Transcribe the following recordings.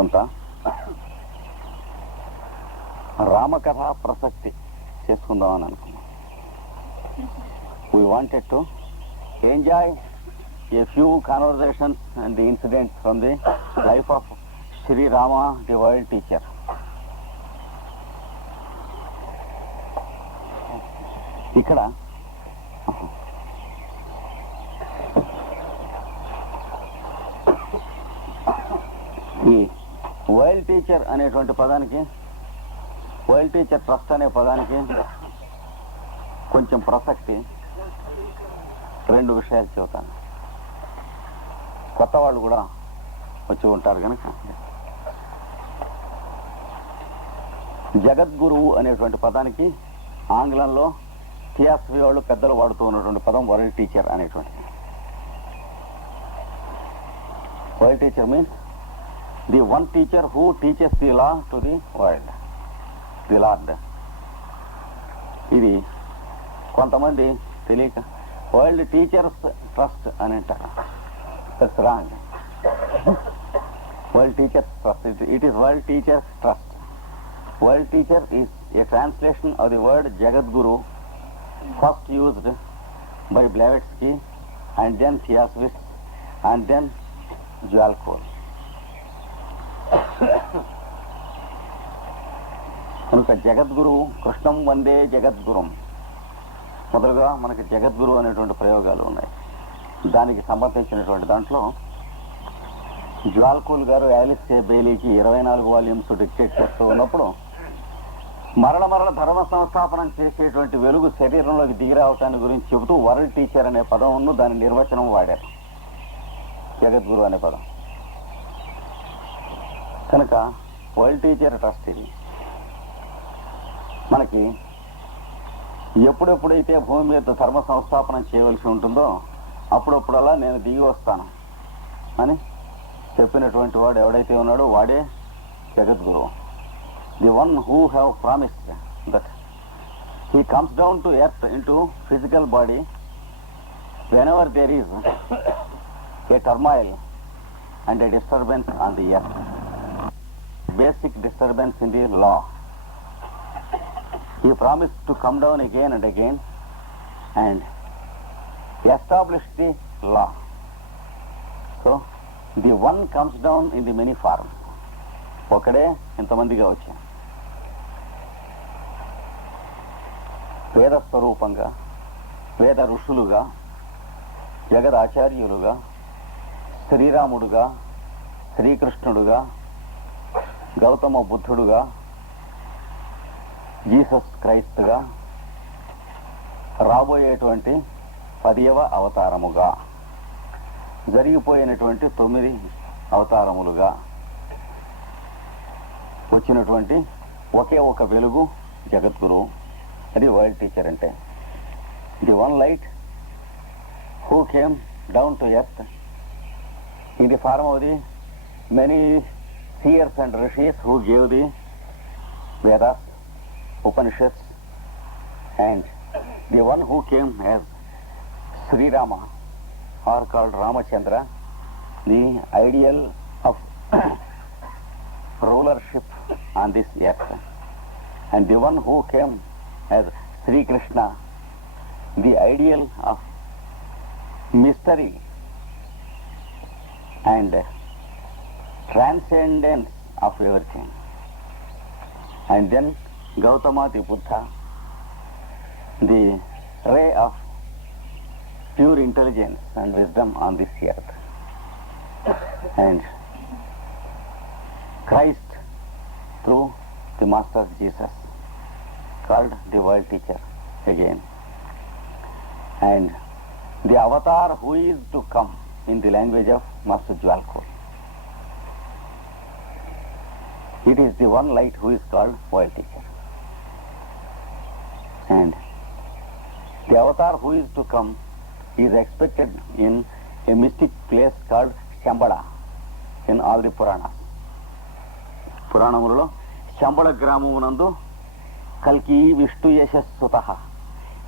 కొంత రామకథ ప్రసక్తి చేసుకుందామని అనుకున్నాం. We wanted to enjoy a few conversations and the incidents from the life of Sri Rama, the world teacher. ఇక్కడ ఈ వరల్డ్ టీచర్ అనేటువంటి పదానికి, వరల్డ్ టీచర్ ట్రస్ట్ అనే పదానికి కొంచెం ప్రసక్తి, రెండు విషయాలు చెబుతాను. కొత్త వాళ్ళు కూడా వచ్చి ఉంటారు కనుక. జగద్గురువు అనేటువంటి పదానికి ఆంగ్లంలో థియాసఫీ వాళ్ళు పెద్దలు వాడుతూ ఉన్నటువంటి పదం వరల్డ్ టీచర్ అనేటువంటిది. World teacher means the one teacher who teaches the law to the world, the lord. ఇది కొంతమంది తెలియక వరల్డ్ టీచర్స్ ట్రస్ట్ అని అంటారు. That's wrong. World teachers trust, it is world teachers trust. World teacher is a translation of the word Jagadguru, first used by Blavatsky and then Theosophists and then Jalkol. కనుక జగద్గురు, కృష్ణం వందే జగద్గురుం మొదలుగా మనకి జగద్గురు అనేటువంటి ప్రయోగాలు ఉన్నాయి. దానికి సంబంధించినటువంటి దాంట్లో జ్వాల్కూల్ గారు యాలిస్ ఏ బెయిలీకి 24 వాల్యూమ్స్ డిక్టేట్ చేస్తూ ఉన్నప్పుడు మరల ధర్మ సంస్థాపనం చేసేటువంటి వెలుగు శరీరంలోకి దిగిరావటాన్ని గురించి చెబుతూ వరల్డ్ టీచర్ అనే పదమును దాని నిర్వచనం వాడారు, జగద్గురు అనే పదం. కనుక వరల్డ్ టీచర్ ట్రస్ట్ ఇది మనకి ఎప్పుడెప్పుడైతే భూమి మీద ధర్మ సంస్థాపనం చేయవలసి ఉంటుందో అప్పుడప్పుడల్లా నేను దిగి వస్తాను అని చెప్పినటువంటి వాడు ఎవడైతే ఉన్నాడో వాడే జగద్గురు. The one who have promised that he comes down to earth into physical body whenever there is a turmoil and a disturbance on the earth, basic disturbance in the law. He promised to come down again and again and establish the law. So the one comes down in the many forms. ఒకడే ఇంతమందిగా వచ్చా వేద స్వరూపంగా, వేద ఋషులుగా, జగదాచార్యులుగా, శ్రీరాముడుగా, శ్రీకృష్ణుడుగా, గౌతమ బుద్ధుడుగా, జీసస్ క్రైస్తుగా, రాబోయేటువంటి 10వ అవతారముగా, జరిగిపోయినటువంటి 9 అవతారములుగా వచ్చినటువంటి ఒకే ఒక వెలుగు జగద్గురు. అది వరల్డ్ టీచర్ అంటే. The one light who came down to earth in the form of the many seers and rishis who gave the Vedas, Upanishads, and the one who came as Shri Rama or called Ramachandra, the ideal of rulership on this earth, and the one who came as Sri Krishna, the ideal of mystery and transcendence of everything, and then Gautama the Buddha, the ray of pure intelligence and wisdom on this earth, and Christ through the Master Jesus, called the world teacher again, and the avatar who is to come in the language of Master Jalkol. It is the one light who is called world teacher, and the avatar who is to come is expected in a mystic place called Shambhala in all the Puranas. పురాణములలో శంబళ గ్రామమునందు కల్కి విష్ణు యశస్సుత,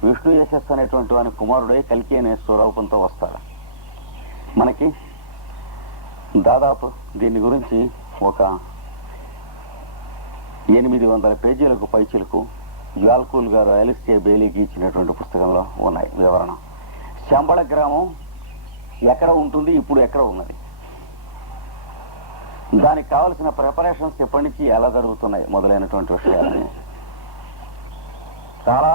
విష్ణు యశస్సు అనేటువంటి వాని కుమారుడే కల్కి అనే స్వరూపంతో వస్తాడు. మనకి దాదాపు దీని గురించి ఒక 800 పేజీలకు పైచిలకు జ్వాల్కూల్ గారు అలిస్టియర్ బెయిలీకి ఇచ్చినటువంటి పుస్తకంలో ఉన్నాయి వివరణ. శంబళ గ్రామం ఎక్కడ ఉంటుంది, ఇప్పుడు ఎక్కడ ఉన్నది, దానికి కావలసిన ప్రిపరేషన్స్ ఎప్పటి నుంచి ఎలా జరుగుతున్నాయి మొదలైనటువంటి విషయాలని చాలా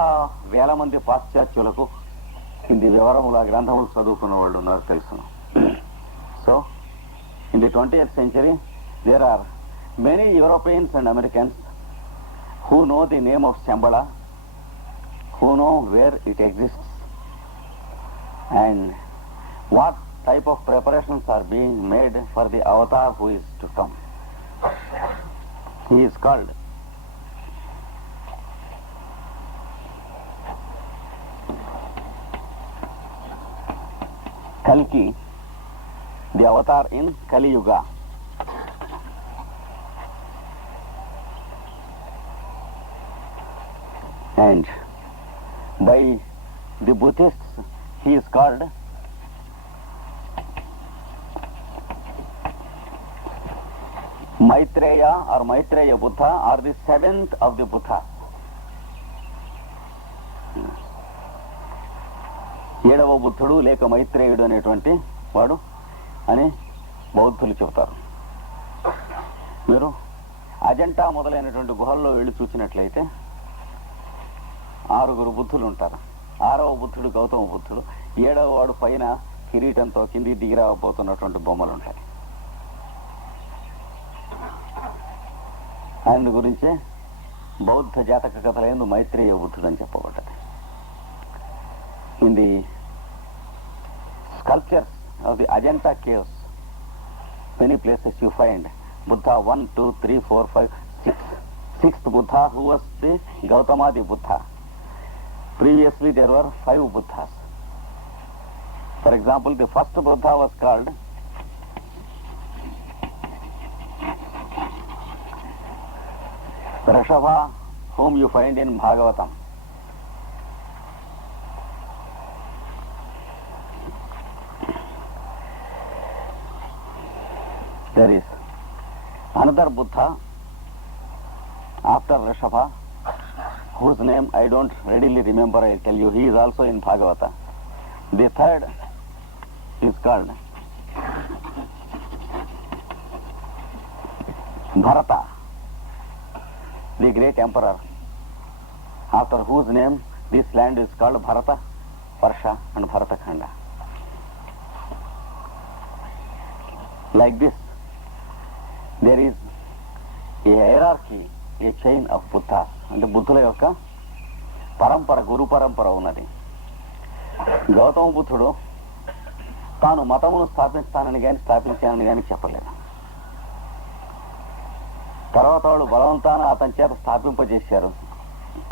వేల మంది పాశ్చాత్యులకు ఇది వివరములు ఆ గ్రంథములు చదువుకున్న వాళ్ళు ఉన్నారు తెలుసును. So in the 20th century there are many Europeans and Americans who know the name of Shambhala, who know where it exists and what type of preparations are being made for the avatar who is to come. He is called Kalki, the avatar in Kali Yuga. And by the Buddhists he is called Maitreya or Maitreya Buddha, or the 7th of the Buddha. 7వ బుద్ధుడు లేక మైత్రేయుడు అనేటువంటి వాడు అని బౌద్ధులు చెబుతారు. మీరు అజంటా మొదలైనటువంటి గుహల్లో వెళ్ళి చూసినట్లయితే 6 బుద్ధులు ఉంటారు. 6వ బుద్ధుడు గౌతమ బుద్ధుడు, 7వ వాడు పైన కిరీటంతో కింది దిగిరాబోతున్నటువంటి బొమ్మలు ఉంటాయి. ఆయన గురించే బౌద్ధ జాతక కథలందు మైత్రేయ బుద్ధుడు అని చెప్పబడ్డది. In the sculptures of the Ajanta caves, many places you find Buddha 1, 2, 3, 4, 5, 6. 6th Buddha, who was the Gautamadi Buddha. Previously there were 5 Buddhas. For example, the first Buddha was called Rishabha, whom you find in Bhagavatam. There is another Buddha after Rishabha, whose name I don't readily remember. I'll tell you, he is also in Bhagavata. The third is called Bharata, the great emperor, after whose name this land is called Bharata, Varsha and Bharatakhanda. Like this, there is a hierarchy, a chain of Buddhas. అంటే బుద్ధుల యొక్క పరంపర, గురు పరంపర ఉన్నది. గౌతమ బుద్ధుడు తాను మతమును స్థాపిస్తానని కానీ స్థాపించానని కానీ చెప్పలేదు. తర్వాత వాళ్ళు బలవంతాన అతని చేత స్థాపింపజేశారు.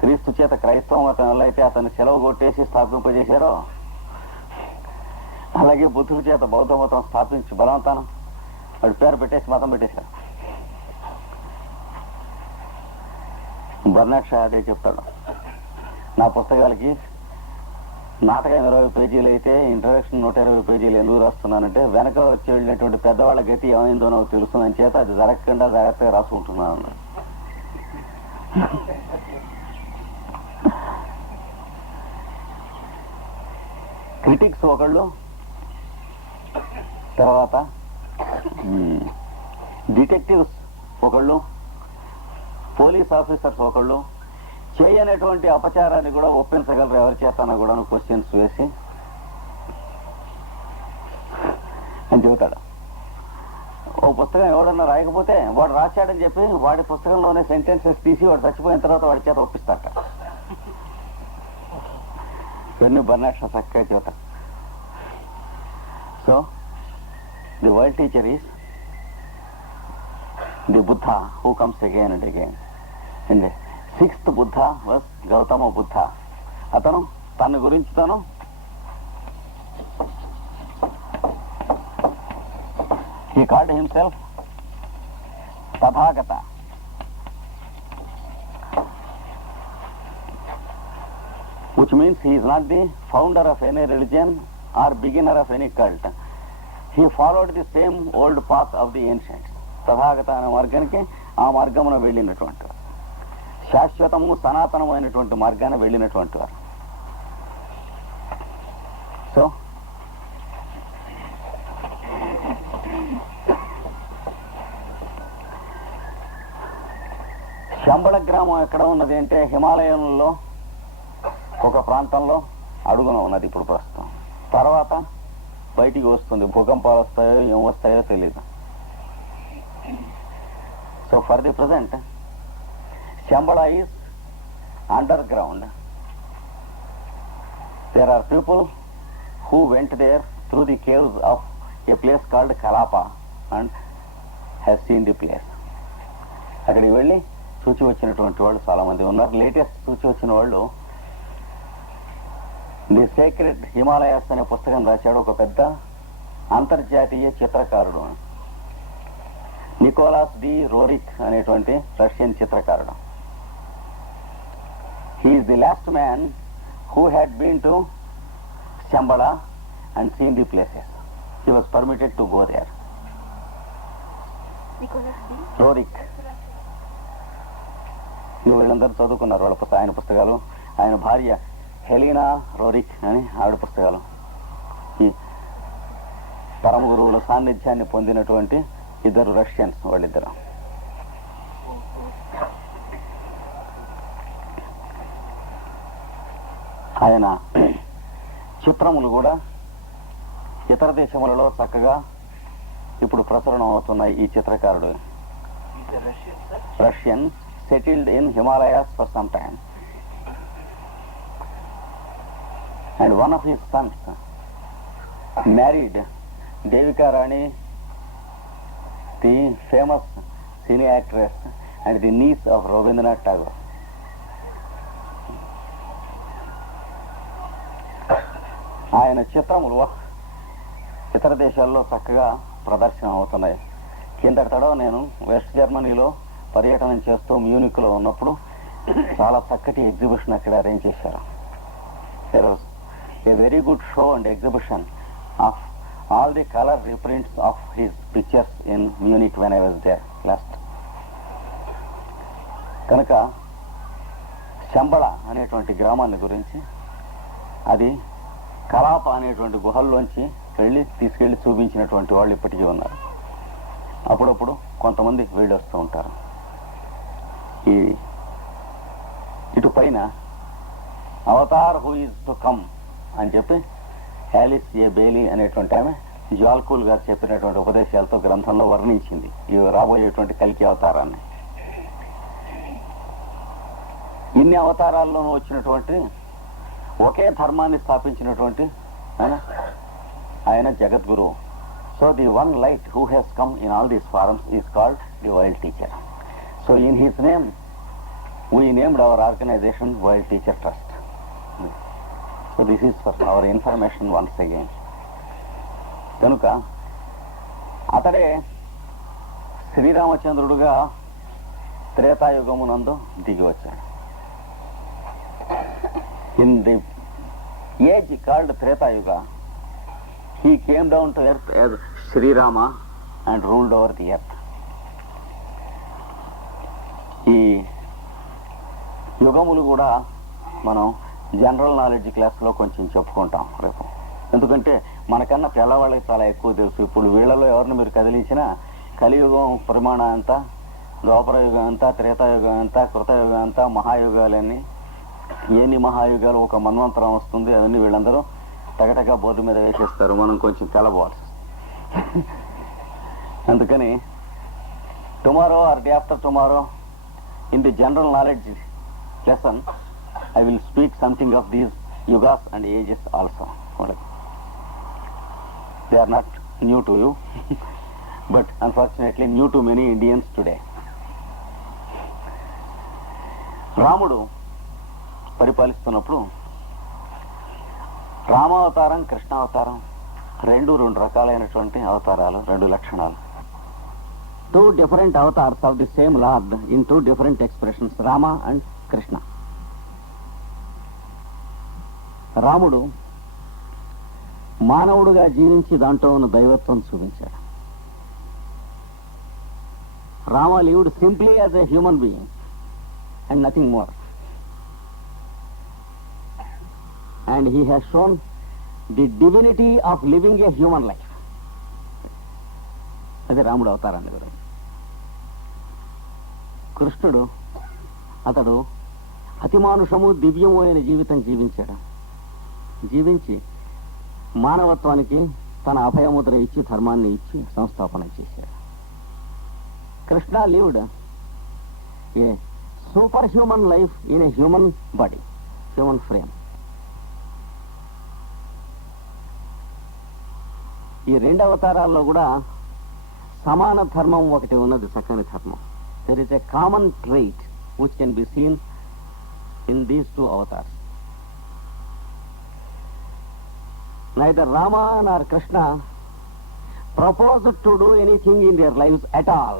క్రీస్తు చేత క్రైస్తవ మతం వల్ల అయితే అతన్ని సెలవు కొట్టేసి స్థాపింపజేశారో, అలాగే బుద్ధుడి చేత బౌద్ధ మతం స్థాపించి బలవంతాన వాడి పేరు పెట్టేసి మతం పెట్టేశారు. బర్నాడ్ షా అదే చెప్తాడు. నా పుస్తకాలకి నాటకం 20 పేజీలు అయితే ఇంట్రడక్షన్ 120 పేజీలు ఎందుకు రాస్తున్నానంటే వెనక వచ్చి వెళ్ళినటువంటి పెద్దవాళ్ళ గతి ఏమైందో నాకు తెలుసు అని చేత అది జరగకుండా జాగ్రత్తగా రాసుకుంటున్నాను. క్రిటిక్స్ ఒకళ్ళు, తర్వాత డిటెక్టివ్స్ ఒకళ్ళు, పోలీస్ ఆఫీసర్స్ ఒకళ్ళు చేయనటువంటి అపచారాన్ని కూడా ఒప్పించగలరు ఎవరి చేస్తానో కూడా క్వశ్చన్స్ వేసి అని చెబుతాడు. ఓ పుస్తకం ఎవడన్నా రాయకపోతే వాడు రాశాడని చెప్పి వాడి పుస్తకంలోనే సెంటెన్సెస్ తీసి వాడు చచ్చిపోయిన తర్వాత వాడి చేత ఒప్పిస్తాట. ఇవన్నీ బర్నాడ్ షా చక్కగా చెబుతాడు. So the world teacher is the Buddha who comes again and again. And the 6th Buddha was Gautama Buddha. అతను తన గురించి తను he called himself Tathagata, which means he is not the founder of any religion or beginner of any cult. He followed the same old path of the ancients. Tathagata అనే మార్గానికి ఆ మార్గమున వెళ్ళినటువంటి వారు, శాశ్వతము సనాతనమైనటువంటి మార్గాన్ని వెళ్ళినటువంటి వారు. సో శంబళ గ్రామం ఎక్కడ ఉన్నది అంటే హిమాలయంలో ఒక ప్రాంతంలో అడుగున ఉన్నది ఇప్పుడు ప్రస్తుతం. తర్వాత బయటికి వస్తుంది, భూకంపాలు వస్తాయో ఏం వస్తాయో తెలీదు. So for the present Shambhala is underground. There are people who went there through the caves of a place called Kalapa and has seen the place. అక్కడికి వెళ్ళి చూచి వచ్చినటువంటి వాళ్ళు చాలా మంది ఉన్నారు. లేటెస్ట్ చూచి వచ్చిన వాళ్ళు ది సీక్రెట్ హిమాలయాస్ అనే పుస్తకం రాశాడు ఒక పెద్ద అంతర్జాతీయ చిత్రకారుడు, నికోలాస్ డి రోరిక్ అనేటువంటి రష్యన్ చిత్రకారుడు. He is the last man who had been to Shambhala and seen the places. He was permitted to go there. Rorik. వీళ్ళందరూ చదువుకున్నారు వాళ్ళ ఆయన పుస్తకాలు. ఆయన భార్య హెలీనా రోరిక్ అని ఆవిడ పుస్తకాలు. ఈ పరమ గురువుల సాన్నిధ్యాన్ని పొందినటువంటి ఇద్దరు రష్యన్స్ వాళ్ళిద్దరు. ఆయన చిత్రములు కూడా ఇతర దేశములలో చక్కగా ఇప్పుడు ప్రచురణం అవుతున్నాయి. ఈ చిత్రకారుడు Russian, settled in Himalayas for some time, and one of his sons married Devika Rani, the famous cine actress and the niece of Rabindranath Tagore. ఆయన చిత్రములు ఇతర దేశాల్లో చక్కగా ప్రదర్శన అవుతున్నాయి. కిందటి తడవ నేను వెస్ట్ జర్మనీలో పర్యటన చేస్తూ మ్యూనిక్లో ఉన్నప్పుడు చాలా చక్కటి ఎగ్జిబిషన్ అక్కడ అరేంజ్ చేశారు. There was a very good show and exhibition of all the colour reprints of his pictures in Munich when I was there last. కనుక శంబళ అనేటువంటి గ్రామాన్ని గురించి, అది కలాప అనేటువంటి గుహల్లోంచి తీసుకెళ్లి చూపించినటువంటి వాళ్ళు ఇప్పటికీ ఉన్నారు. అప్పుడప్పుడు కొంతమంది వెళ్ళి వస్తూ ఉంటారు. ఇటు పైన Avatar who is to come అని చెప్పి ఆలిస్ ఏ బెయిలీ అనేటువంటి ఆమె జాల్కూల్ గారు చెప్పినటువంటి ఉపదేశాలతో గ్రంథంలో వర్ణించింది ఈ రాబోయేటువంటి కల్కి అవతారాన్ని. ఇన్ని అవతారాల్లోనూ వచ్చినటువంటి ఒకే ధర్మాన్ని స్థాపించినటువంటి ఆయన Jagadguru. So the one light who has come in all these forms is called the world teacher. So in his name we named our organisation World Teacher Trust. So this is for our information once again. కనుక అతడే శ్రీరామచంద్రుడుగా త్రేతాయుగమునందు దిగి వచ్చాడు. In the age called Treta Yuga, he came down to earth as Sri Rama and ruled over the earth. ఈ యుగములు కూడా మనం జనరల్ నాలెడ్జ్ క్లాస్లో కొంచెం చెప్పుకుంటాం రేపు. ఎందుకంటే మనకన్నా పిల్లవాళ్ళకి చాలా ఎక్కువ తెలుసు. ఇప్పుడు వీళ్ళలో ఎవరిని మీరు కదిలించినా కలియుగం పరిమాణం అంతా, ద్వాపర యుగం అంతా, త్రేతాయుగం అంతా, కృతయుగం అంతా, మహాయుగాలన్నీ, ఎన్ని మహాయుగాలు ఒక మన్వంతరం వస్తుంది, అవన్నీ వీళ్ళందరూ టగటగా బోర్డు మీద వేసేస్తారు. మనం కొంచెం తెల్లబోవాలి. అందుకని tomorrow or day after tomorrow in the general knowledge lesson I will speak something of these yugas and ages also. They are not new to you, but unfortunately new to many Indians today. రాముడు పరిపాలిస్తున్నప్పుడు రామావతారం, కృష్ణావతారం రెండు రకాలైనటువంటి అవతారాలు, రెండు లక్షణాలు. 2 different avatars of the same Lord in 2 different expressions, Rama and Krishna. రాముడు మానవుడుగా జీవించి దాంట్లో ఉన్న దైవత్వం చూపించాడు. Rama lived simply as a human being and nothing more. And he has shown the divinity of living a human life. అదే రాముడు అవతారాన్ని గురించి. కృష్ణుడు అతడు అతిమానుషము దివ్యము అయిన జీవితం జీవించాడు. జీవించి మానవత్వానికి తన అభయముద్ర ఇచ్చి ధర్మాన్ని ఇచ్చి సంస్థాపన చేశాడు. కృష్ణ లివ్డ్ ఏ super human life in a human body, human frame. ఈ రెండు అవతారాల్లో కూడా సమాన ధర్మం ఒకటి ఉన్నది, చక్కని ధర్మం. There is a common trait which can be seen in these two avatars. Neither Rama nor Krishna proposed to do anything in their lives at all.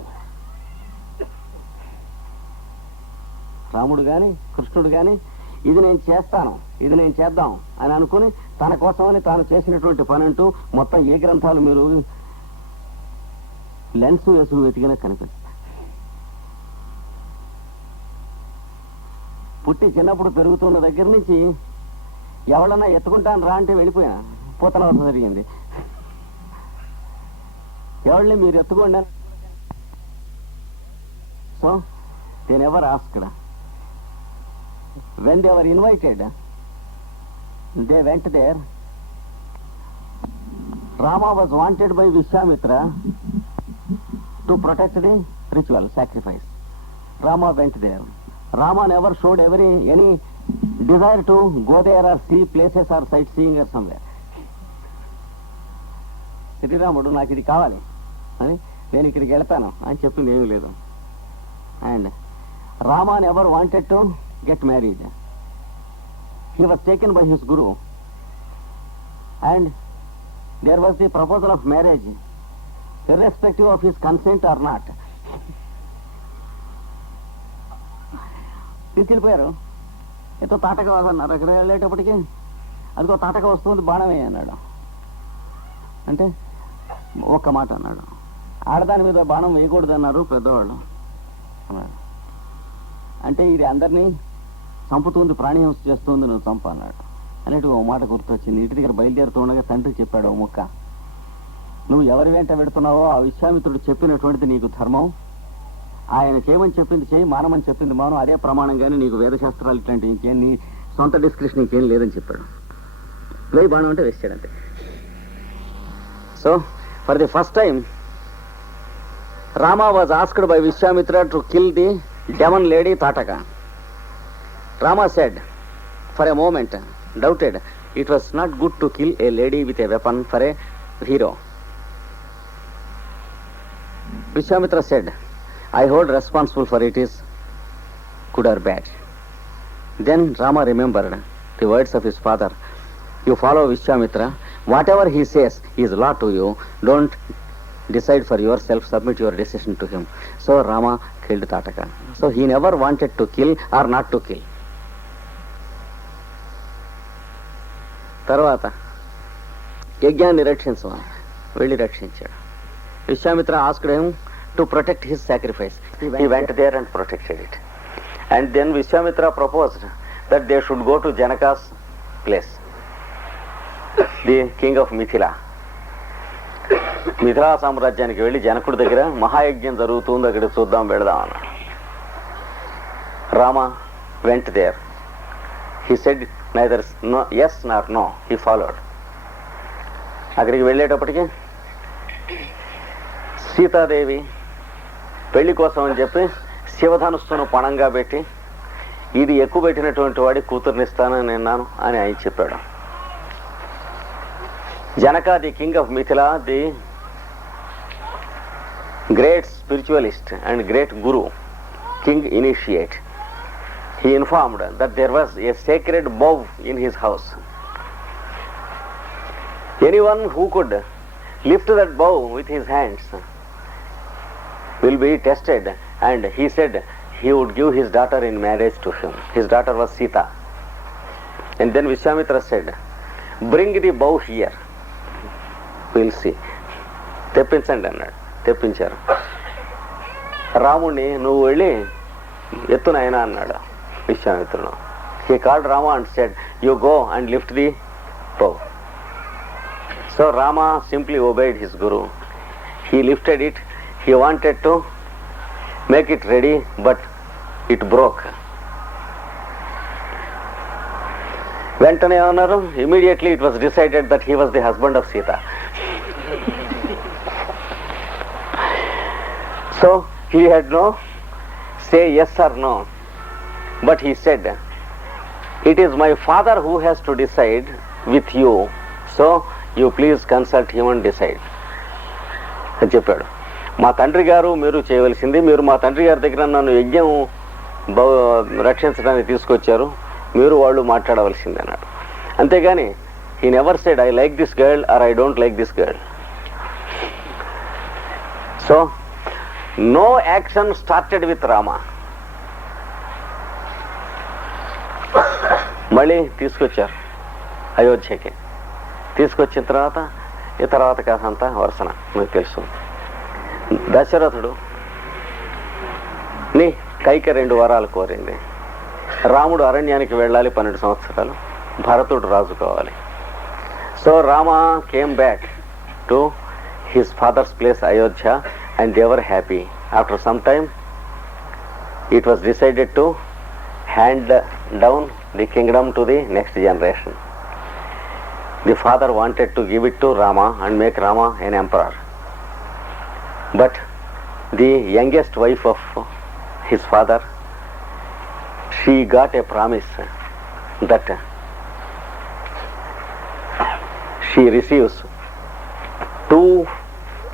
రాముడు గాని కృష్ణుడు గాని ఇది నేను చేస్తాను, ఇది నేను చేద్దాం అని అనుకుని తన కోసమని తాను చేసినటువంటి పని అంటూ మొత్తం ఏ గ్రంథాలు మీరు లెన్స్ వేసుకు వెతికినా కనిపిస్తాయి. పుట్టి చిన్నప్పుడు పెరుగుతున్న దగ్గర నుంచి ఎవరన్నా ఎత్తుకుంటాను రా అంటే వెళ్ళిపోయినా పోతనవలసి జరిగింది. ఎవరిని మీరు ఎత్తుకోండి. So they never asked. when they were invited, they went there. Rama was wanted by Vishwamitra to protect the ritual sacrifice. Rama went there. Rama never showed any desire to go there or see places or sightseeing or somewhere. శ్రీరాముడు నాకు ఇది కావాలి అని నేను ఇక్కడికి వెళ్తాను అని చెప్పింది ఏమీ లేదు. And Rama never wanted to get married. He was taken by his guru and there was the proposal of marriage irrespective of his consent or not. తీసుకెళ్ళిపోయారు. ఎంతో తాటక అన్నారు. అక్కడ వెళ్ళేటప్పటికి అదిగో తాటక వస్తుంది బాణమే అన్నాడు. అంటే ఒక్క మాట అన్నాడు. ఆడదాని మీద బాణం వేయకూడదు అన్నారు పెద్దవాళ్ళు. అంటే ఇది అందరినీ చంపుతుంది, ప్రాణిహింస చేస్తుంది, నువ్వు చంప అన్నాడు అనేటి ఓ మాట గుర్తొచ్చింది. ఇంటి దగ్గర బయలుదేరుతుండగా తండ్రికి చెప్పాడు ఓ ముక్క, నువ్వు ఎవరి వెంట పెడుతున్నావో ఆ విశ్వామిత్రుడు చెప్పినటువంటిది నీకు ధర్మం, ఆయన చేయమని చెప్పింది చేయి, మానమని చెప్పింది మానం, అదే ప్రమాణం. కానీ నీకు వేదశాస్త్రాలు ఇట్లాంటివి ఇంకేం నీ సొంత డిస్క్రిప్షన్ ఇంకేం లేదని చెప్పాడు. వేయి బాణం అంటే వేసాడంతే. So for the first time Rama was asked by Vishwamitra to kill the demon lady Tataka. Rama said, for a moment, doubted, it was not good to kill a lady with a weapon for a hero. Vishwamitra said, I hold responsible for it is good or bad. Then Rama remembered the words of his father, you follow Vishwamitra, whatever he says is law to you, don't decide for yourself, submit your decision to him. So Rama killed Tataka. So he never wanted to kill or not to kill. తర్వాత యజ్ఞాన్ని రక్షించమని వెళ్ళి రక్షించాడు. Vishwamitra asked him to protect his sacrifice. He went there and protected it. And then Vishwamitra proposed that they should go to Janaka's place, the king of Mithila. Mithila సామ్రాజ్యానికి వెళ్ళి జనకుడి దగ్గర మహాయజ్ఞం జరుగుతుంది, అక్కడ చూద్దాం వెళదాం అన్నాడు. Rama went there. He said neither no yes nor no. He followed. అక్కడికి వెళ్ళేటప్పటికి సీతాదేవి పెళ్లి కోసం అని చెప్పి శివధనుస్సును పణంగా పెట్టి, ఇది ఎక్కువ పెట్టినటువంటి వాడి కూతుర్నిస్తానని నిన్నాను అని ఆయన చెప్పాడు. Janaka, the king of Mithila, the great spiritualist and great guru, king initiate, he informed that there was a sacred bow in his house. Anyone who could lift that bow with his hands will be tested, and he said he would give his daughter in marriage to him. His daughter was Sita. And then Vishwamitra said, bring the bow here, we'll see. తెప్పించండి అన్నాడు. తెప్పించారు. రాముడిని నువ్వు వెళ్ళి ఎత్తునైనా అన్నాడు విశ్వామిత్రుడు. He called Rama and said, you go and lift the bow. So Rama simply obeyed his guru. He lifted it. He wanted to make it ready, but it broke. వెంటనే ఏమన్నారు? Immediately it was decided that he was the husband of Sita. So he had no say yes or no, but he said, it is my father who has to decide with you, so you please consult him and decide అని చెప్పాడు. మా తండ్రి గారు మీరు చేయవలసింది, మీరు మా తండ్రి గారి దగ్గర నన్ను యజ్ఞం రక్షించడానికి తీసుకొచ్చారు, మీరు వాళ్ళు మాట్లాడవలసింది అన్నాడు. అంతేగాని he never said I like this girl or I don't like this girl. So no action started with Rama. మళ్ళీ తీసుకొచ్చారు అయోధ్యకి. తీసుకొచ్చిన తర్వాత కాసంతా వరుసన మీకు తెలుసు. దశరథుడు నీ కైక 2 వరాలు కోరింది. రాముడు అరణ్యానికి వెళ్ళాలి 12 సంవత్సరాలు, భరతుడు రాజు కావాలి. సో Rama came back to his father's place Ayodhya and they were happy. After some time it was decided to hand down the kingdom to the next generation. The father wanted to give it to Rama and make Rama an emperor, but the youngest wife of his father, she got a promise that she receives 2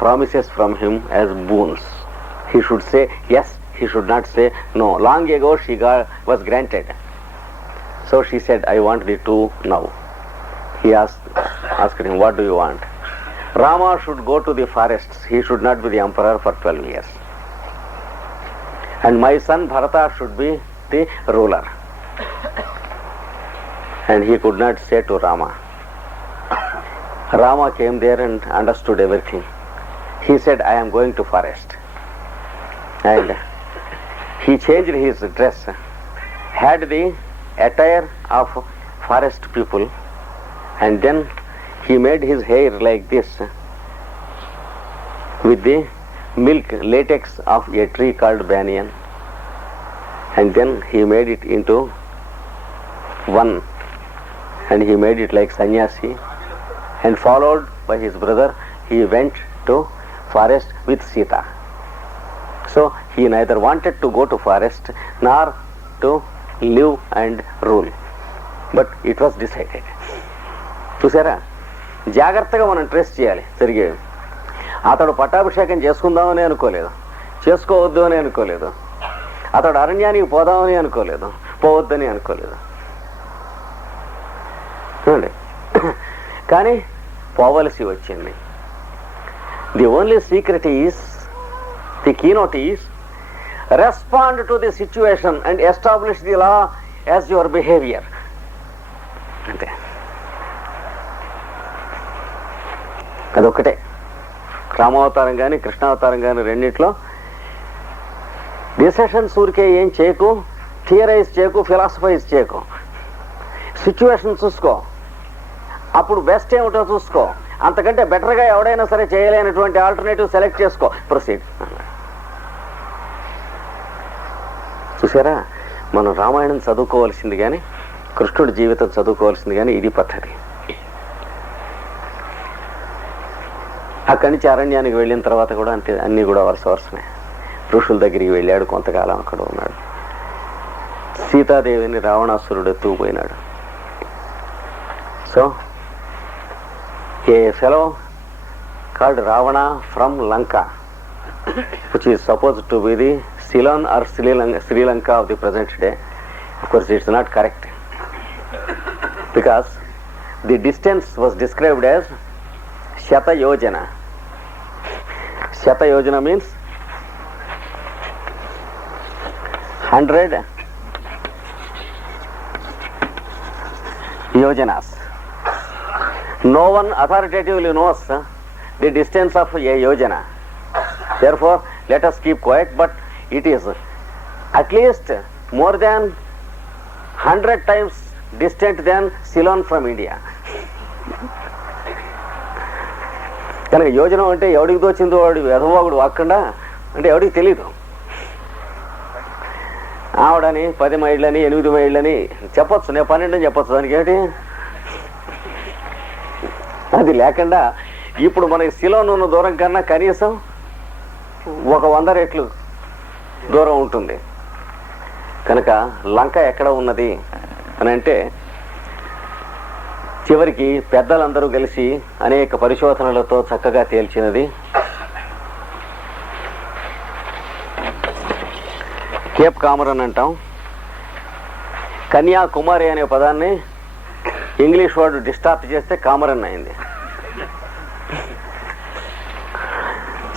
promises from him as boons. He should say yes, he should not say no. Long ago she was granted. So she said, I want the 2 now. He asked him, what do you want? Rama should go to the forests. He should not be the emperor for 12 years. And my son Bharata should be the ruler. And he could not say to Rama. Rama came there and understood everything. He said, I am going to forest. And he changed his dress, had the attire of forest people, and then he made his hair like this with the milk latex of a tree called banyan, and then he made it into one, and he made it like sannyasi, and followed by his brother he went to forest with Sita. So he neither wanted to go to forest nor to live and rule, but it was decided. చూసారా, జాగ్రత్తగా మనం ట్రేస్ చేయాలి జరిగేవి. అతడు పట్టాభిషేకం చేసుకుందామని అనుకోలేదు, చేసుకోవద్దు అని అనుకోలేదు. అతడు అరణ్యానికి పోదామని అనుకోలేదు, పోవద్దని అనుకోలేదు. కానీ పోవలసి వచ్చింది. The only secret is, the keynote is, respond to the situation and establish the law as your behavior. అంతే, అదొక్కటే. రామావతారం కానీ కృష్ణావతారం కానీ రెండిట్లో డిసిషన్స్ ఊరికే ఏం చేయకు, థియరైజ్ చేయకు, ఫిలాసఫైజ్ చేయకు. సిచ్యువేషన్ చూసుకో, అప్పుడు బెస్ట్ ఏమిటో చూసుకో, అంతకంటే బెటర్గా ఎవడైనా సరే చేయలేనటువంటి ఆల్టర్నేటివ్ సెలెక్ట్ చేసుకో, ప్రొసీడ్. చూసారా, మనం రామాయణం చదువుకోవాల్సింది కానీ కృష్ణుడి జీవితం చదువుకోవాల్సింది కానీ ఇది పద్ధతి. అక్కడి నుంచి అరణ్యానికి వెళ్ళిన తర్వాత కూడా అంతే, అన్నీ కూడా వరుసనే. ఋషుల దగ్గరికి వెళ్ళాడు, కొంతకాలం అక్కడ ఉన్నాడు. సీతాదేవిని రావణాసురుడు ఎత్తుకుపోయినాడు. So a fellow called Ravana from Lanka, which is supposed to be the Ceylon or Sri Lanka of the present day. Of course, it's not correct, because the distance was described as Shata Yojana. Shata Yojana means 100 yojanas. No one authoritatively knows the distance of a yojana. Therefore, let us keep quiet, but it is at least more than 100 times distant than Ceylon from India. కనుక యోజనం అంటే ఎవడికి తోచిందో వాడు వెధవాగుడు వాక్కుండా అంటే ఎవడికి తెలీదు. ఆవిడని 10 మైళ్ళని 8 మైళ్ళని చెప్పొచ్చు, నేను 12 అని చెప్పొచ్చు. దానికి ఏంటి? అది లేకుండా ఇప్పుడు మనకి సిలోన్ ఉన్న దూరం కన్నా కనీసం 100 రెట్లు దూరం ఉంటుంది. కనుక లంక ఎక్కడ ఉన్నది అని అంటే చివరికి పెద్దలందరూ కలిసి అనేక పరిశోధనలతో చక్కగా తేల్చినది కేప్ కామరన్ అంటాం. కన్యాకుమారి అనే పదాన్ని ఇంగ్లీష్ వర్డ్ డిస్టార్ట్ చేస్తే కామరన్ అయింది.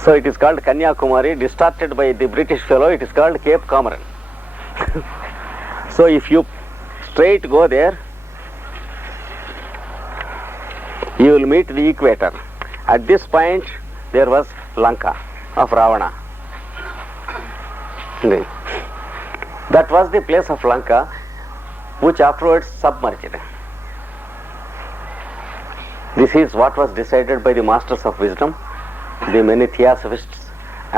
So it is called Kanyakumari. Distorted by the British fellow, it is called Cape Comorin. So if you straight go there, you will meet the equator. At this point there was Lanka of Ravana. That was the place of Lanka, which afterwards submerged. This is what was decided by the masters of wisdom, the many theosophists,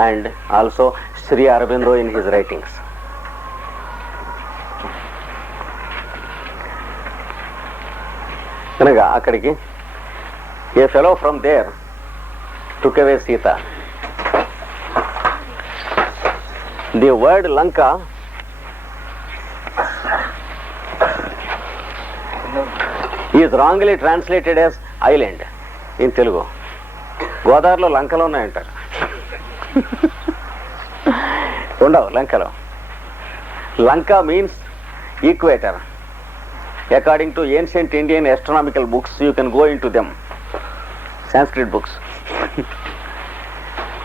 and also Sri Aurobindo in his writings. కనుక అక్కడికి a fellow from there took away Sita. The word Lanka is wrongly translated as island in Telugu. గోదావరిలో లంకలు ఉన్నాయంటారు. ఉండవు లంకలో. Lanka means equator. According to ancient Indian astronomical books, you can go into them. Sanskrit బుక్స్,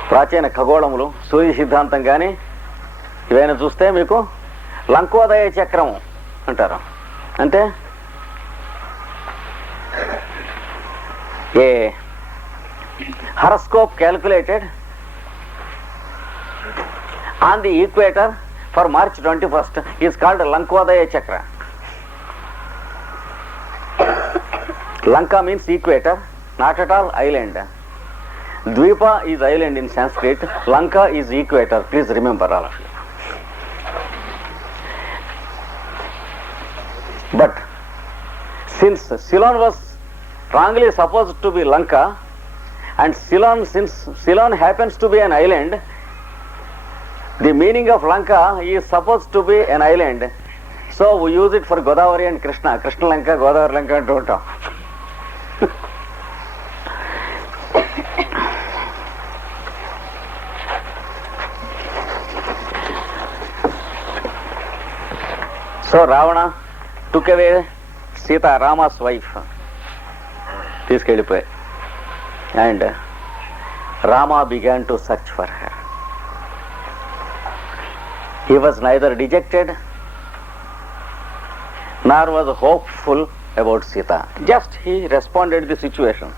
ప్రాచీన ఖగోళములు, సూర్య సిద్ధాంతం కానీ ఇవైనా చూస్తే మీకు లంకోదయ చక్రం అంటారు. అంటే ఏ horoscope calculated on the equator for March 21st is called Lankodaya Chakra. Lanka means equator, not at all island. Dvipa is island in Sanskrit. Lanka is equator. Please remember all of you. But since Ceylon was wrongly supposed to be Lanka, and since Ceylon happens to be an island, the meaning of Lanka is supposed to be an island. So we use it for Godavari and Krishna. Krishna Lanka, Godavari Lanka అంటూ ఉంటాం. So Ravana took away Sita, Rama's wife. తీసుకెళ్ళిపోయి. And Rama began to search for her. He was neither dejected nor was hopeful about Sita. Just he responded the situation.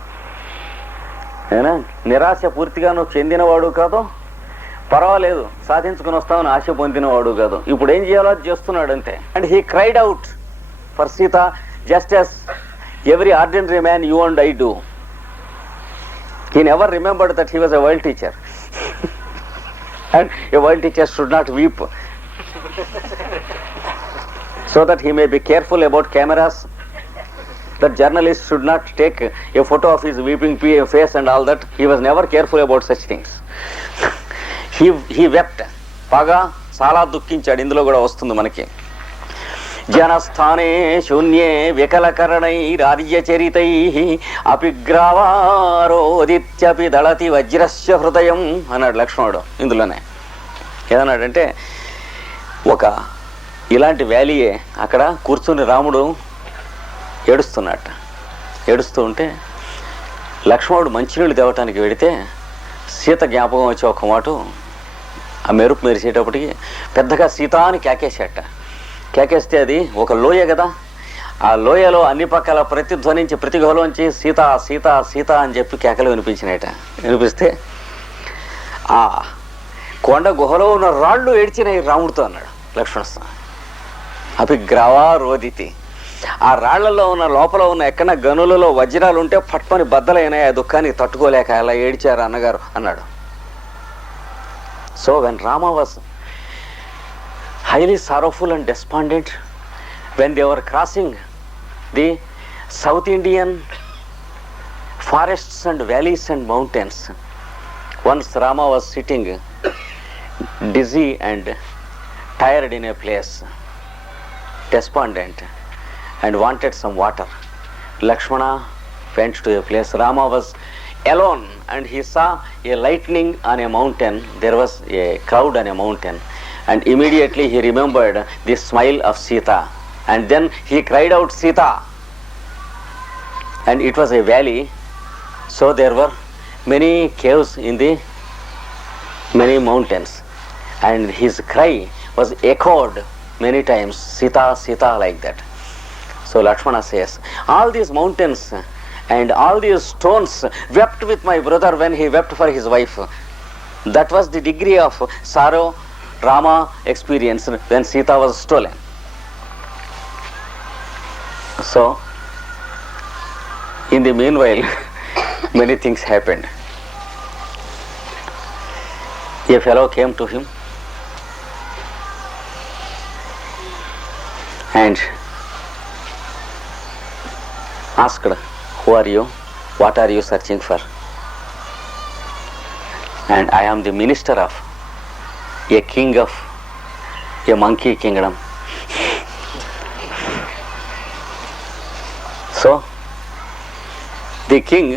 నిరాశ పూర్తిగాను చెందినవాడు కాదు, పర్వాలేదు సాధించుకుని వస్తామని ఆశ పొందినవాడు కాదు. ఇప్పుడు ఏం చేయాలో అది చేస్తున్నాడు అంతే. And he cried out for Sita just as every ordinary man you and I do. He never remembered that he was a world teacher. And a world teacher should not weep, so that he may be careful about cameras. That journalist should not take a photo of his weeping face and all that. He was never careful about such things. He wept. బాగా చాలా దుఃఖించాడు. ఇందులో కూడా వస్తుంది మనకి. జనస్థానే శూన్యే వికలకరణై రాజ్యచరితై అపిగ్రావారోదిత్యపి దళతి వజ్రస్య హృదయం అన్నాడు లక్ష్మణుడు. ఇందులోనే ఏదన్నాడంటే, ఒక ఇలాంటి వ్యాలీయే అక్కడ కూర్చుని రాముడు ఏడుస్తున్నట్ట. ఏడుస్తూ ఉంటే లక్ష్మణుడు మంచినీళ్ళు తేవటానికి వెడితే సీత జ్ఞాపకం వచ్చి ఒక మాట ఆ మెరుపు మెరిసేటప్పటికి పెద్దగా సీత అని కేకేసేట. కేకేస్తే అది ఒక లోయ కదా, ఆ లోయలో అన్ని పక్కల ప్రతిధ్వనించి ప్రతి గుహలోంచి సీత సీత సీత అని చెప్పి కేకలు వినిపించినట. వినిపిస్తే ఆ కొండ గుహలో ఉన్న రాళ్ళు ఏడ్చినాయి రాముడితో అన్నాడు లక్ష్మణస్వామి. అభిగ్రవా రోదితి. ఆ రాళ్లలో ఉన్న లోపల ఉన్న ఎక్కడ గనులలో వజ్రాలు ఉంటే పట్టుకొని బద్దలైనాయి, ఆ దుఃఖానికి తట్టుకోలేక అలా ఏడ్చారు అన్నగారు అన్నాడు. So when Rama was highly sorrowful and despondent when they were crossing the South Indian forests and valleys and mountains, once Rama was sitting dizzy and tired in a place, despondent, and wanted some water. Lakshmana went to a place. Rama was alone and he saw a lightning on a mountain. There was a cloud on a mountain, and immediately he remembered the smile of Sita, and then he cried out, Sita! And it was a valley, so there were many caves in the many mountains, and his cry was echoed many times, Sita, Sita, like that. So Lakshmana says, all these mountains and all these stones wept with my brother when he wept for his wife. That was the degree of sorrow Rama experienced when Sita was stolen. So, in the meanwhile, many things happened. A fellow came to him and asked, who are you? What are you searching for? And I am the minister of a king of a monkey kingdom. So, the king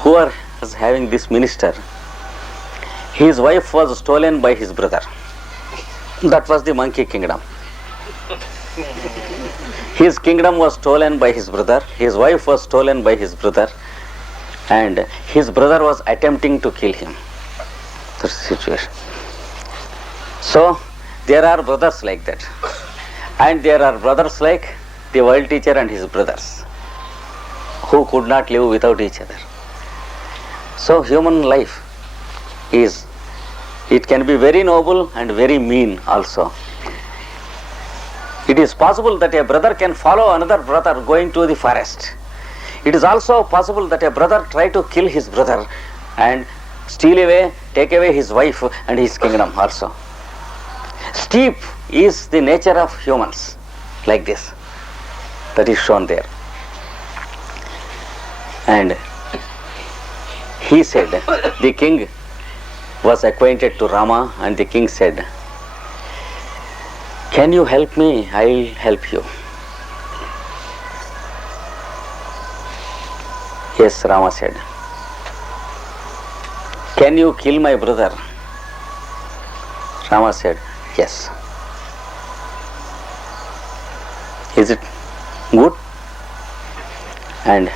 who was having this minister, his wife was stolen by his brother. That was the monkey kingdom. His kingdom was stolen by his brother, his wife was stolen by his brother, and his brother was attempting to kill him. That's the situation. So, there are brothers like that. And there are brothers like the world teacher and his brothers, who could not live without each other. So, human life is, it can be very noble and very mean also. It is possible that a brother can follow another brother going to the forest. It is also possible that a brother try to kill his brother and steal away, take away his wife and his kingdom also. Steep is the nature of humans, like this. That is shown there. And he said, the king was acquainted to Rama, and the king said, can you help me? I will help you. Yes, Rama said. Can you kill my brother? Rama said, yes. Is it good? And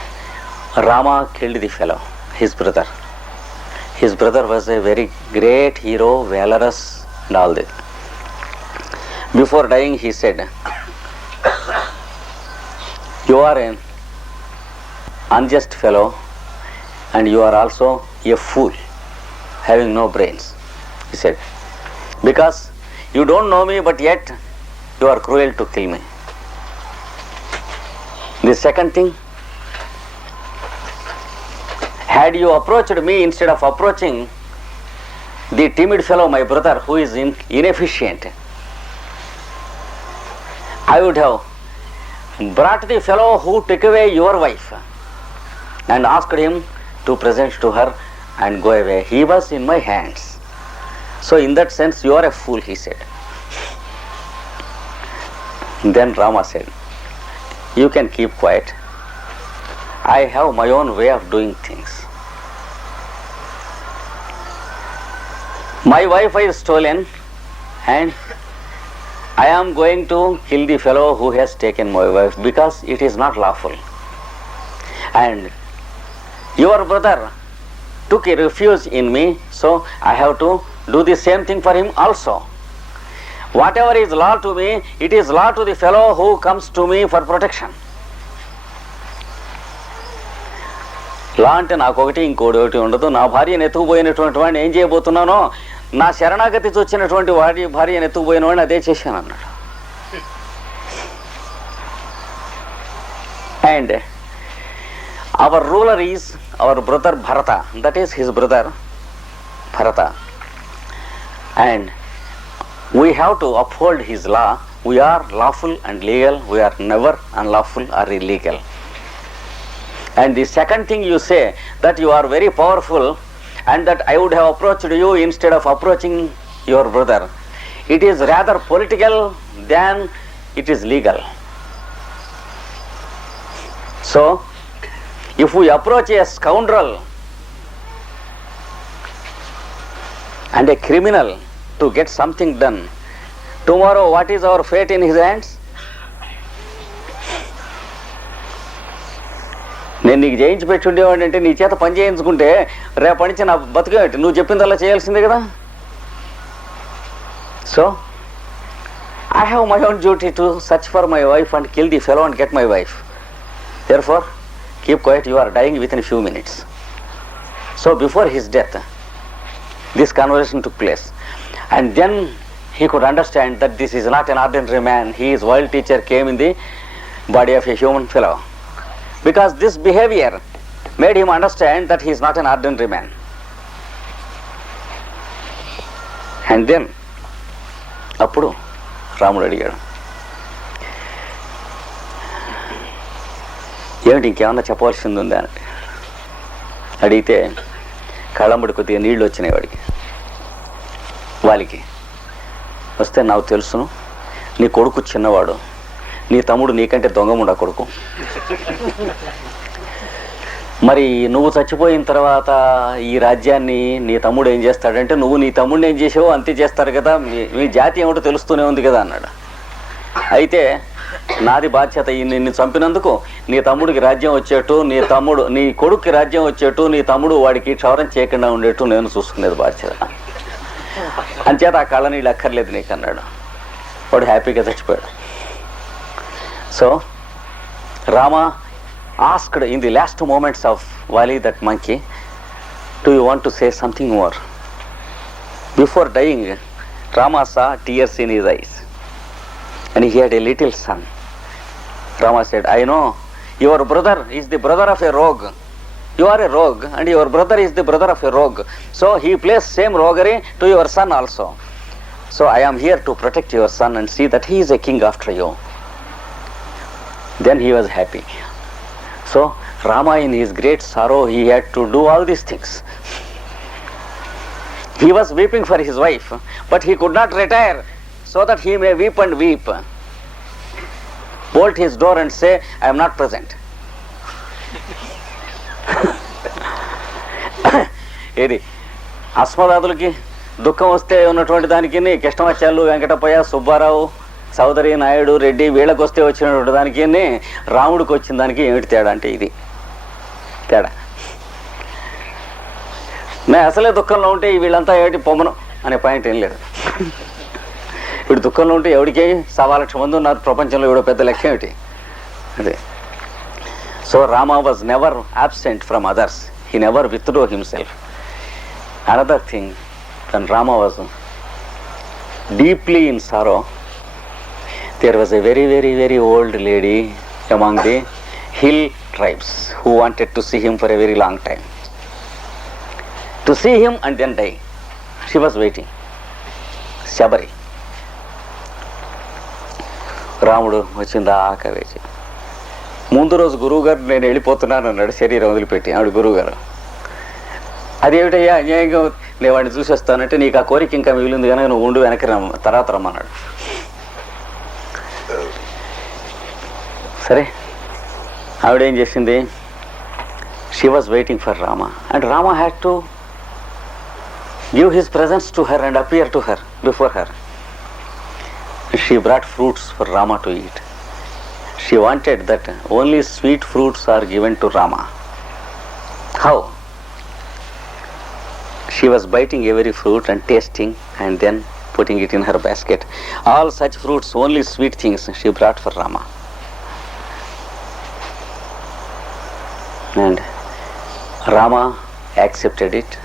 Rama killed the fellow, his brother. His brother was a very great hero, valorous and all that. Before dying he said, you are an unjust fellow and you are also a fool, having no brains, he said, because you don't know me but yet you are cruel to kill me. The second thing, had you approached me instead of approaching the timid fellow, my brother, who is inefficient, I would have brought the fellow who took away your wife and asked him to present to her and go away. He was in my hands. So in that sense you are a fool, he said. Then Rama said, you can keep quiet. I have my own way of doing things. My wife is stolen and I am going to kill the fellow who has taken my wife because it is not lawful. And your brother took a refuge in me, so I have to do the same thing for him also. Whatever is law to me, it is law to the fellow who comes to me for protection. లా అంటే నాకొకటి ఇంకోటి ఉండదు. నా భార్యను ఎత్తుకుపోయినటువంటి వాడిని ఏం చేయబోతున్నానో, నా శరణాగతి వచ్చినటువంటి భార్యను ఎత్తుకుపోయిన వాడిని అదే చేశాను అన్నాడు. And our ruler is our brother Bharata, that is his brother Bharata, and we have to uphold his law. We are lawful and legal, we are never unlawful or illegal. And the second thing you say, that you are very powerful and that I would have approached you instead of approaching your brother, it is rather political than it is legal. So if we approach a scoundrel and a criminal to get something done, tomorrow what is our fate in his hands? నేను నీకు చేయించి పెట్టి ఉండేవాడి అంటే నీ చేత పని చేయించుకుంటే రేపటి నుంచి నా బతుకేమిటి? నువ్వు చెప్పిందల్లా చేయాల్సిందే కదా. So I have my own duty to search for my wife and kill the fellow and get my wife. Therefore keep quiet, you are dying with in few minutes. So before his death this conversation took place, and then he could understand that this is not an ordinary man. His world teacher came in the body of a human fellow, because this behavior made him understand that he is not an ordinary man. And then appudu రాముడు అడిగాడు, ఏమిటి ఇంకేమన్నా చెప్పవలసింది ఉందా అని అడిగితే కళ్ళంబడి కొద్దిగా నీళ్ళు వచ్చినాయి వాడికి. వాళ్ళకి వస్తే నాకు తెలుసును, నీ కొడుకు చిన్నవాడు, నీ తమ్ముడు నీకంటే దొంగముండా కొడుకు, మరి నువ్వు చచ్చిపోయిన తర్వాత ఈ రాజ్యాన్ని నీ తమ్ముడు ఏం చేస్తాడంటే, నువ్వు నీ తమ్ముడిని ఏం చేసావో అంతే చేస్తారు కదా, మీ జాతి ఏమిటో తెలుస్తూనే ఉంది కదా అన్నాడు. అయితే నాది బాధ్యత, నిన్ను చంపినందుకు నీ తమ్ముడికి రాజ్యం వచ్చేట్టు, నీ కొడుక్కి రాజ్యం వచ్చేట్టు, నీ తమ్ముడు వాడికి క్షౌరం చేయకుండా ఉండేట్టు నేను చూసుకునేది బాధ్యత. అంచేత ఆ కళ్ళ నీళ్ళు అక్కర్లేదు నీకు అన్నాడు. వాడు హ్యాపీగా చచ్చిపోయాడు. So Rama asked in the last moments of Vali that monkey, do you want to say something more? Before dying, Rama saw tears in his eyes. And he had a little son. Rama said, I know your brother is the brother of a rogue. You are a rogue and your brother is the brother of a rogue. So he plays same roguery to your son also. So I am here to protect your son and see that he is a king after you. Then he was happy. So Rama, in his great sorrow, he had to do all these things. He was weeping for his wife, but he could not retire so that he may weep and weep. Bolt his door and say, I am not present. ఏది అస్మదాదులకి దుఃఖం వస్తే ఉన్నటువంటి దానికి కృష్ణమాచార్యులు, వెంకటప్పయ్య, సుబ్బారావు, చౌదరి, నాయుడు, రెడ్డి వీళ్ళకి వస్తే వచ్చినటువంటి దానికి రాముడికి వచ్చిన దానికి ఏమిటి తేడా అంటే ఇది తేడా. నేను అసలే దుఃఖంలో ఉంటే వీళ్ళంతా ఏమిటి పొమ్మను అనే పాయింట్ ఏం లేదు. వీడు దుఃఖంలో ఉంటే ఎవరికి 1,00,000 మంది ఉన్నారు ప్రపంచంలో, ఎవడో పెద్ద లెక్క ఏమిటి అదే. So Rama was never absent from others. He never withdrew himself. Another thing, when Rama was deeply in sorrow, there was a very, very, very old lady among the hill tribes who wanted to see him for a very long time. To see him and then die. She was waiting. Shabari. రాముడు వచ్చిందాకా వేచి, ముందు రోజు గురువు గారు నేను వెళ్ళిపోతున్నాను అన్నాడు, శరీరం వదిలిపెట్టి. ఆవిడ గురువు గారు, అదేమిటయ్యా అన్యాయంగా నేను వాడిని చూసేస్తానంటే, నీకు ఆ కోరిక ఇంకా మిగిలింది కానీ నువ్వు ఉండు, వెనక్కి తర్వాత రమ్మన్నాడు. సరే ఆవిడేం చేసింది, she was waiting for Rama అండ్ Rama had to give his presence to her and appear to her before her. She brought fruits for Rama to eat. She wanted that only sweet fruits are given to Rama. How? She was biting every fruit and tasting and then putting it in her basket. All such fruits, only sweet things she brought for Rama. And Rama accepted it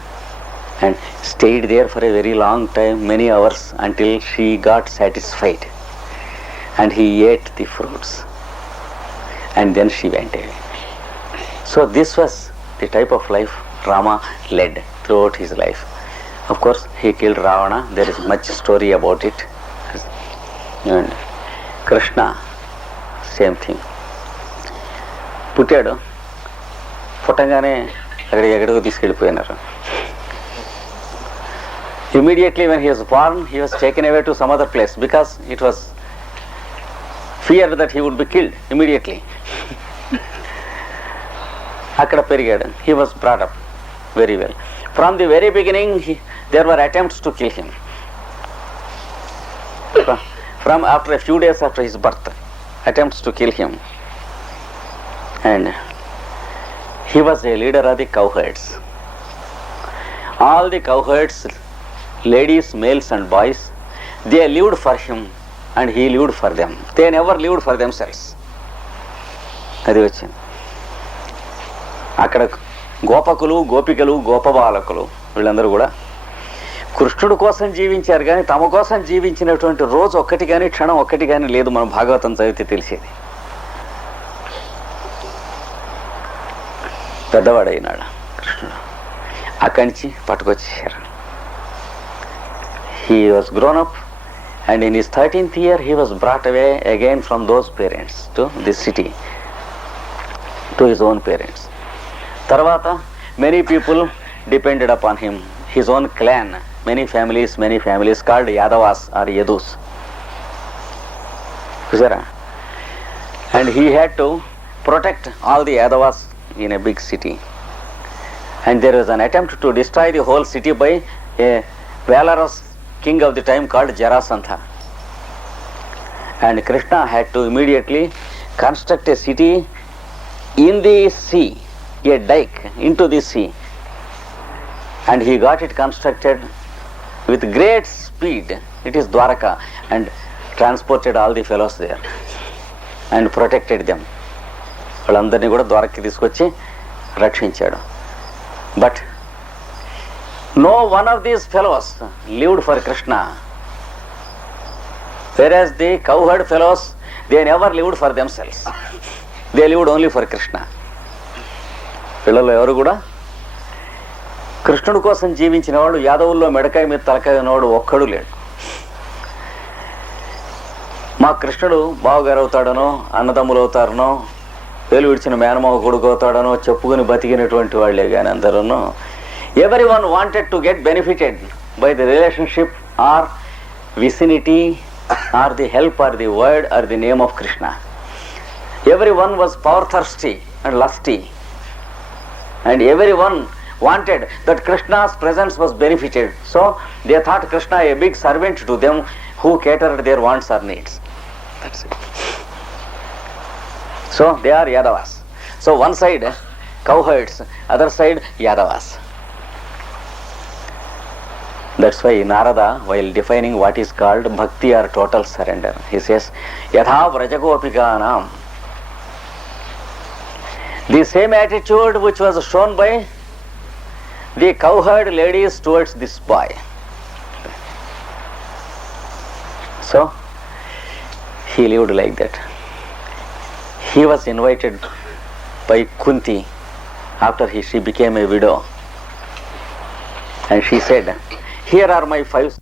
and stayed there for a very long time, many hours, until she got satisfied. And he ate the fruits. And then she went away. So this was the type of life Rama led throughout his life. Of course, he killed Ravana. There is much story about it. And Krishna, same thing. పుట్టాడు, పుట్టంగానే అక్కడికి ఎక్కడికో తీసుకెళ్ళిపోయినారు. Immediately when he was born, he was taken away to some other place because it was feared that he would be killed immediately. అక్కడ పెరిగాడు. He was brought up very well. From the very beginning, there were attempts to kill him. From after a few days after his birth, attempts to kill him. And he was a leader of the cowherds. All the cowherds, ladies, males and boys, they lived for him and he lived for them. They never lived for themselves. అది వచ్చింది. అక్కడ గోపకులు, గోపికలు, గోపబాలకులు వీళ్ళందరూ కూడా కృష్ణుడు కోసం జీవించారు, కానీ తమ కోసం జీవించినటువంటి రోజు ఒక్కటి కానీ క్షణం ఒక్కటి కానీ లేదు. మనం భాగవతం చదివితే తెలిసేది. పెద్దవాడైనాడు కృష్ణుడు. అక్కడి నుంచి పట్టుకొచ్చేసారు. He was grown up and in his 13th year he was brought away again from those parents to this city, to his own parents. Tarvata many people depended upon him, his own clan, many families called Yadavas or Yadus. And he had to protect all the Yadavas in a big city. And there was an attempt to destroy the whole city by a valorous king of the time called Jarasandha. And Krishna had to immediately construct a city in the sea, a dike into the sea. And he got it constructed with great speed. It is Dwaraka, and transported all the fellows there and protected them. వాళ్ళందరినీ కూడా ద్వారకకి తీసుకొచ్చి రక్షించాడు. But no one of these fellows lived for Krishna, whereas the cowherd fellows, they never lived for themselves. They lived only for Krishna. పిల్లలు ఎవరు కూడా కృష్ణుడి కోసం జీవించిన వాడు, యాదవుల్లో మెడకాయ మీద తలకాయ ఉన్నవాడు ఒక్కడు లేడు. మా కృష్ణుడు బావగారు అవుతాడనో, అన్నదమ్ములు అవుతారనో, వేలు విడిచిన మేనమావ కొడుకు అవుతాడనో చెప్పుకుని బతికినటువంటి వాళ్లే కానీ అందరూ everyone wanted to get benefited by the relationship or vicinity or the help or the word or the name of Krishna. Everyone was power thirsty and lusty, and everyone wanted that Krishna's presence was benefited. So they thought Krishna a big servant to them who catered their wants or needs. That's it. So they are Yadavas. So one side cowherds, other side Yadavas. That's why Narada, while defining what is called bhakti or total surrender, he says, Yatha Vrajagopikanam. The same attitude which was shown by the cowherd ladies towards this boy. So, he lived like that. He was invited by Kunti after she became a widow. And she said, here are my 5